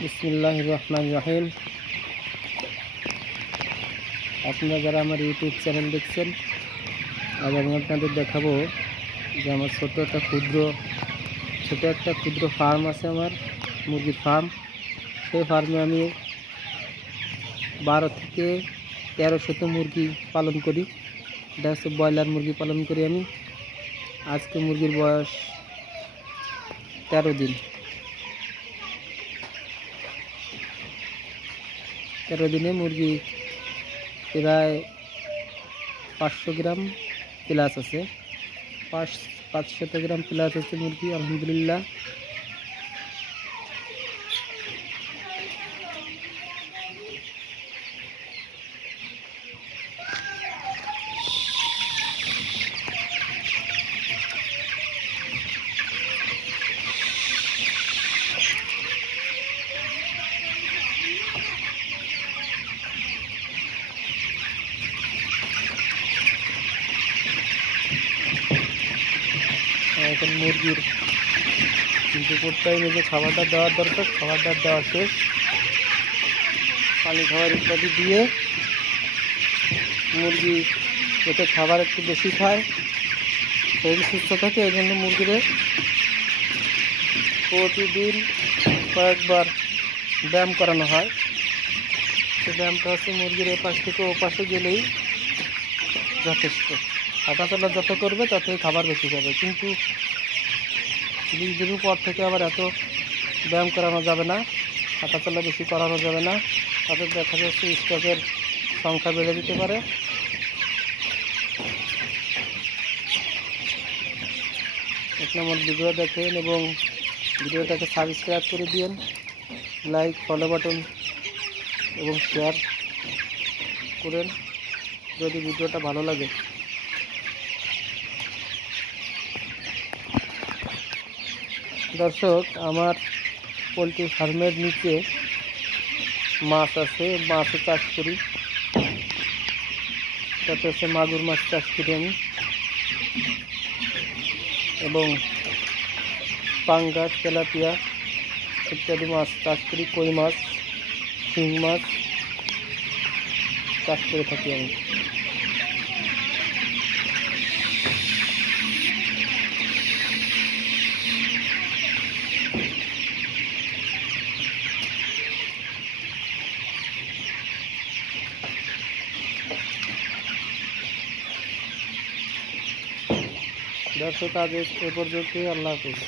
বিসমিল্লাহির রহমানির রহিম। আপনারা যারা আমার ইউটিউব চ্যানেল দেখছেন, আজ আমি আপনাদের দেখাবো যে আমার ছোট একটা ক্ষুদ্র ফার্ম আছে, আমার মুরগির ফার্ম। সেই ফার্মে আমি 12 থেকে 1300 মুরগি পালন করি। এটা হচ্ছে ব্রয়লার মুরগি পালন করি আমি। আজকে মুরগির বয়স 13 দিন। 13 দিনে মুরগি প্রায় 500 গ্রাম প্লাস আছে, 500 গ্রাম প্লাস আছে মুরগি, আলহামদুলিল্লাহ। এখন মুরগির দুপুর টাইমে যে খাবারটা দেওয়ার দরকার, খাবারটা দেওয়া শেষ। পানি খাবার ইত্যাদি দিয়ে মুরগি যাতে খাবার একটু বেশি খায়, শরীর সুস্থ থাকে, এই জন্য মুরগিদের প্রতিদিন কয়েকবার ব্যায়াম করানো হয়। সেই ব্যায়ামটা হচ্ছে মুরগির এপাশ থেকে ওপাশে গেলেই যথেষ্ট। হাঁটাচলা যত করবে ততই খাবার বেশি খাবে, কিন্তু 20 দিনের পর থেকে আবার এত ব্যায়াম করানো যাবে না, হাঁটাচলা বেশি করানো যাবে না, তাদের দেখা যাচ্ছে স্টকের সংখ্যা বেড়ে দিতে পারে। আপনি আমার ভিডিও দেখেন এবং ভিডিওটাকে সাবস্ক্রাইব করে দিন, লাইক, ফলো বাটন এবং শেয়ার করেন যদি ভিডিওটা ভালো লাগে। দর্শক, আমার পোলট্রি ফার্মের নিচে মাছ আছে, মাছও চাষ করি। তাতে হচ্ছে মাগুর মাছ চাষ করি আমি, এবং পাঙ্গাস, তেলাপিয়া ইত্যাদি মাছ চাষ করি। কই মাছ, শিং মাছ চাষ করে থাকি আমি। দর্শক, আজ এ পর্যন্তই। আল্লাহ হাফেজ।